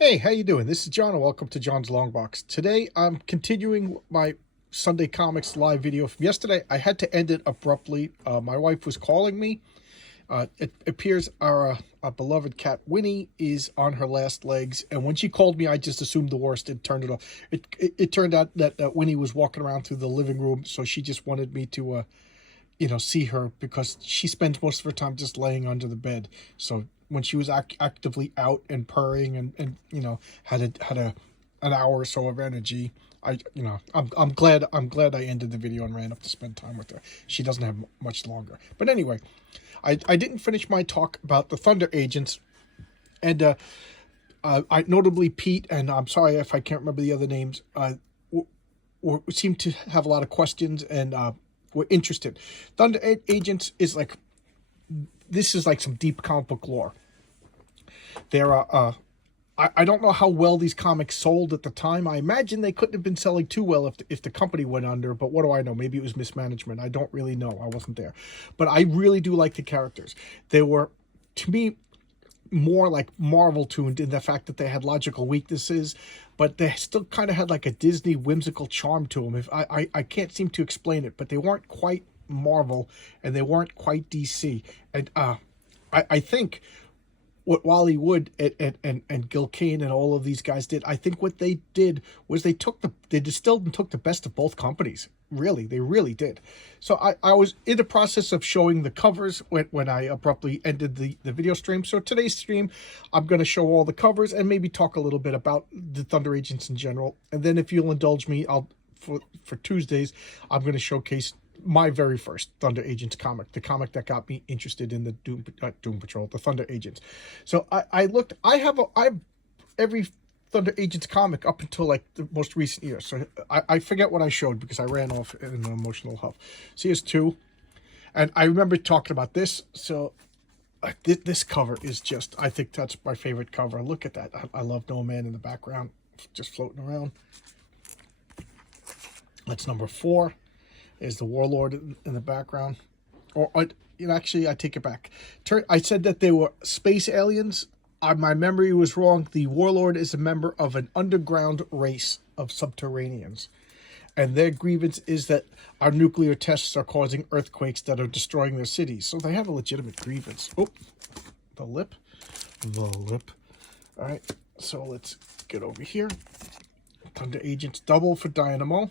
Hey, how you doing? This is John, and welcome to John's Long Box. Today, I'm continuing my Sunday Comics live video from yesterday. I had to end it abruptly. My wife was calling me. It appears our beloved cat Winnie is on her last legs, and when she called me, I just assumed the worst and turned it off. It turned out that Winnie was walking around through the living room, so she just wanted me to see her because she spends most of her time just laying under the bed. So when she was actively out and purring and had an hour or so of energy, I'm glad I ended the video and ran up to spend time with her. She doesn't have much longer. But anyway, I didn't finish my talk about the Thunder Agents, and I notably Pete, and I'm sorry if I can't remember the other names, seemed to have a lot of questions and were interested. Thunder Agents is like, this is like some deep comic book lore. There are, I don't know how well these comics sold at the time. I imagine they couldn't have been selling too well if the company went under, but what do I know? Maybe it was mismanagement. I don't really know. I wasn't there. But I really do like the characters. They were, to me, more like Marvel tuned in the fact that they had logical weaknesses, but they still kind of had like a Disney whimsical charm to them. If I can't seem to explain it, but they weren't quite Marvel and they weren't quite DC. And I think what Wally Wood and Gil Kane and all of these guys did, I think what they did was they distilled and took the best of both companies. Really, they really did. So I was in the process of showing the covers when I abruptly ended the video stream. So today's stream, I'm going to show all the covers and maybe talk a little bit about the Thunder Agents in general. And then if you'll indulge me, for Tuesdays, I'm going to showcase my very first Thunder Agents comic, the comic that got me interested in the Doom Patrol, the Thunder Agents. So I looked, I have every Thunder Agents comic up until like the most recent year. So I forget what I showed because I ran off in an emotional huff. So here's two. And I remember talking about this. So this cover is just, I think that's my favorite cover. Look at that. I love No Man in the background, just floating around. That's number 4. Is the Warlord in the background. Or, actually, I take it back. I said that they were space aliens. My memory was wrong. The Warlord is a member of an underground race of subterraneans. And their grievance is that our nuclear tests are causing earthquakes that are destroying their cities. So they have a legitimate grievance. Oh, the lip. The lip. All right, so let's get over here. Thunder Agents double for Dynamo.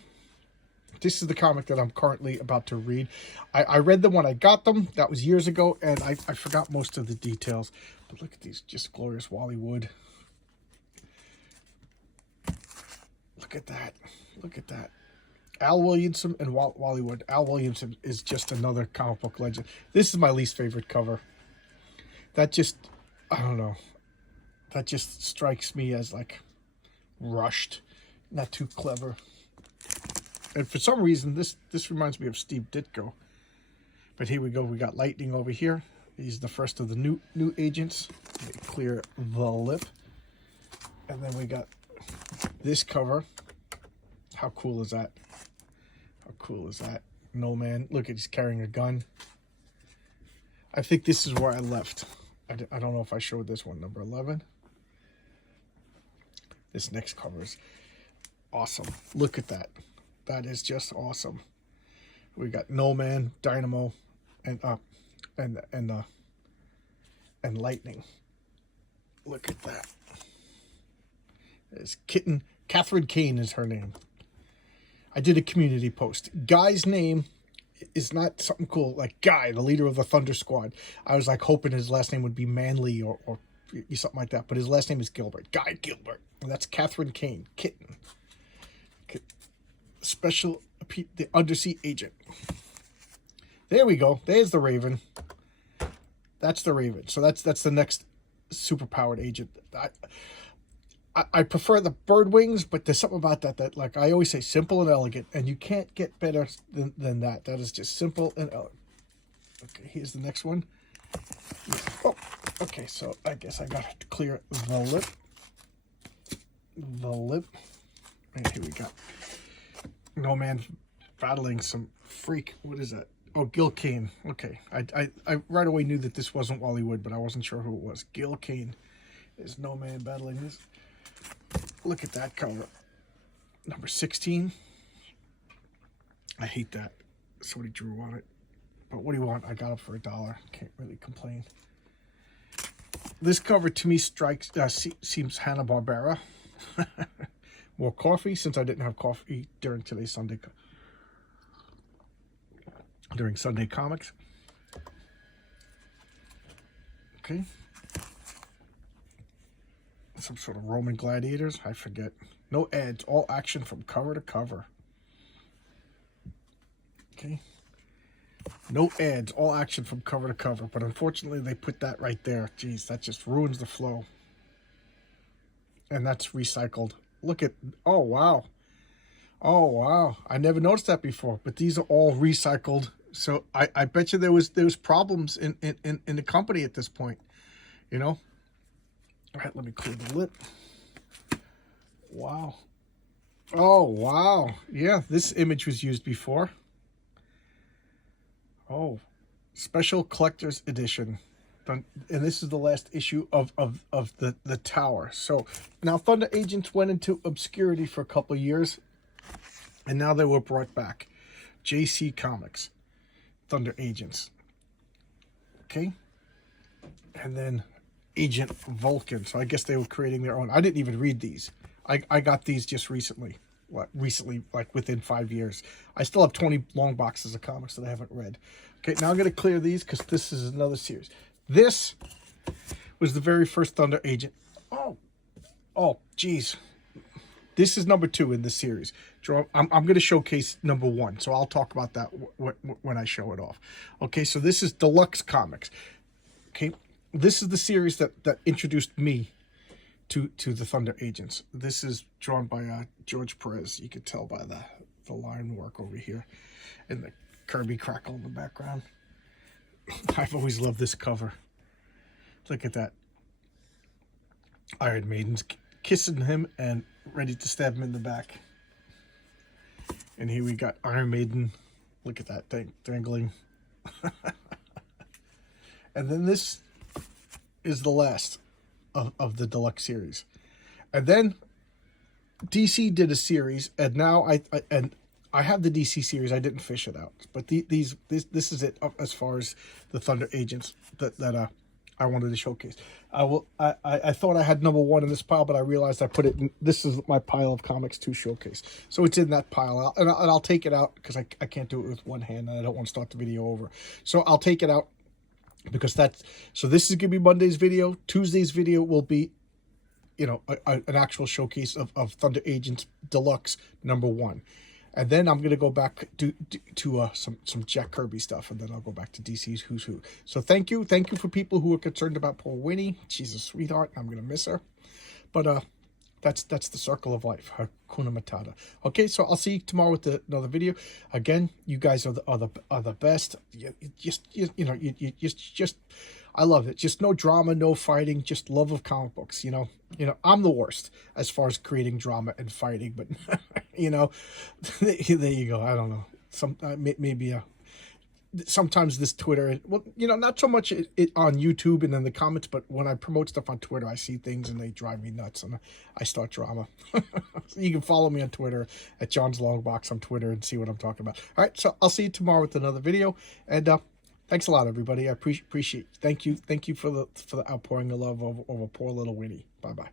This is the comic that I'm currently about to read. I read them when I got them. That was years ago, and I forgot most of the details. But look at these just glorious Wally Wood. Look at that. Look at that. Al Williamson and Wally Wood. Al Williamson is just another comic book legend. This is my least favorite cover. That just, I don't know. That just strikes me as like rushed. Not too clever. And for some reason, this reminds me of Steve Ditko. But here we go. We got Lightning over here. He's the first of the new agents. Clear the lip. And then we got this cover. How cool is that? How cool is that? No Man. Look, he's carrying a gun. I think this is where I left. I don't know if I showed this one. Number 11. This next cover is awesome. Look at that. That is just awesome. We got No Man, Dynamo, and Lightning. Look at that. There's Kitten. Catherine Kane is her name. I did a community post. Guy's name is not something cool like Guy, the leader of the Thunder Squad. I was like hoping his last name would be Manley or something like that, but his last name is Gilbert. Guy Gilbert. And that's Catherine Kane. Kitten. Special, the undersea agent. There we go. There's the Raven. That's the Raven. So that's the next superpowered agent. I prefer the bird wings, but there's something about that like I always say, simple and elegant, and you can't get better than that. That is just simple and elegant. Okay, here's the next one. Oh, okay. So I guess I got to clear the lip. The lip. And here we go. No Man battling some freak. What is that? Oh, Gil Kane. Okay. I right away knew that this wasn't Wally Wood, but I wasn't sure who it was. Gil Kane is No Man battling this. Look at that cover. Number 16. I hate that. Somebody drew on it. But what do you want? I got it for $1. Can't really complain. This cover to me strikes seems Hanna-Barbera. More coffee, since I didn't have coffee during today's Sunday comics. Okay. Some sort of Roman gladiators, I forget. No ads, all action from cover to cover. Okay. No ads, all action from cover to cover. But unfortunately, they put that right there. Jeez, that just ruins the flow. And that's recycled. Look at, oh, wow. Oh, wow. I never noticed that before. But these are all recycled. So I bet you there was problems in the company at this point. You know? All right, let me clear the lip. Wow. Oh, wow. Yeah, this image was used before. Oh, special collector's edition. And this is the last issue of the Tower. So now Thunder Agents went into obscurity for a couple of years, and now they were brought back. JC Comics, Thunder Agents. Okay. And then Agent Vulcan. So I guess they were creating their own. I didn't even read these. I got these just recently. Like within 5 years. I still have 20 long boxes of comics that I haven't read. Okay, now I'm going to clear these because this is another series. This was the very first Thunder Agent. Oh, geez. This is number 2 in this series. I'm going to showcase number 1, so I'll talk about that when I show it off. Okay, so this is Deluxe Comics. Okay, this is the series that introduced me to the Thunder Agents. This is drawn by George Perez. You could tell by the line work over here and the Kirby crackle in the background. I've always loved this cover. Look at that. Iron Maiden's kissing him and ready to stab him in the back. And here we got Iron Maiden. Look at that thing dangling. And then this is the last of the Deluxe series. And then DC did a series, and now I have the DC series. I didn't fish it out, but this is it as far as the Thunder Agents that I wanted to showcase. I thought I had number 1 in this pile, but I realized I put it in, this is my pile of comics to showcase. So it's in that pile, and I'll take it out because I can't do it with one hand, and I don't want to start the video over. So I'll take it out because so this is gonna be Monday's video. Tuesday's video will be, you know, an actual showcase of Thunder Agents Deluxe number 1. And then I'm going to go back to some Jack Kirby stuff, and then I'll go back to DC's Who's Who. So thank you for people who are concerned about poor Winnie. She's a sweetheart. I'm going to miss her, but that's the circle of life. Hakuna Matata. Okay, so I'll see you tomorrow with another video. Again, you guys are the best. Just I love it. Just no drama, no fighting, just love of comic books. You know, I'm the worst as far as creating drama and fighting, but you know, there you go. I don't know. Maybe sometimes this Twitter, well, you know, not so much it on YouTube and in the comments, but when I promote stuff on Twitter, I see things and they drive me nuts, and I start drama. So you can follow me on Twitter at John's Longbox on Twitter and see what I'm talking about. All right, so I'll see you tomorrow with another video, and thanks a lot, everybody. I appreciate. Thank you for the outpouring of love over poor little Winnie. Bye bye.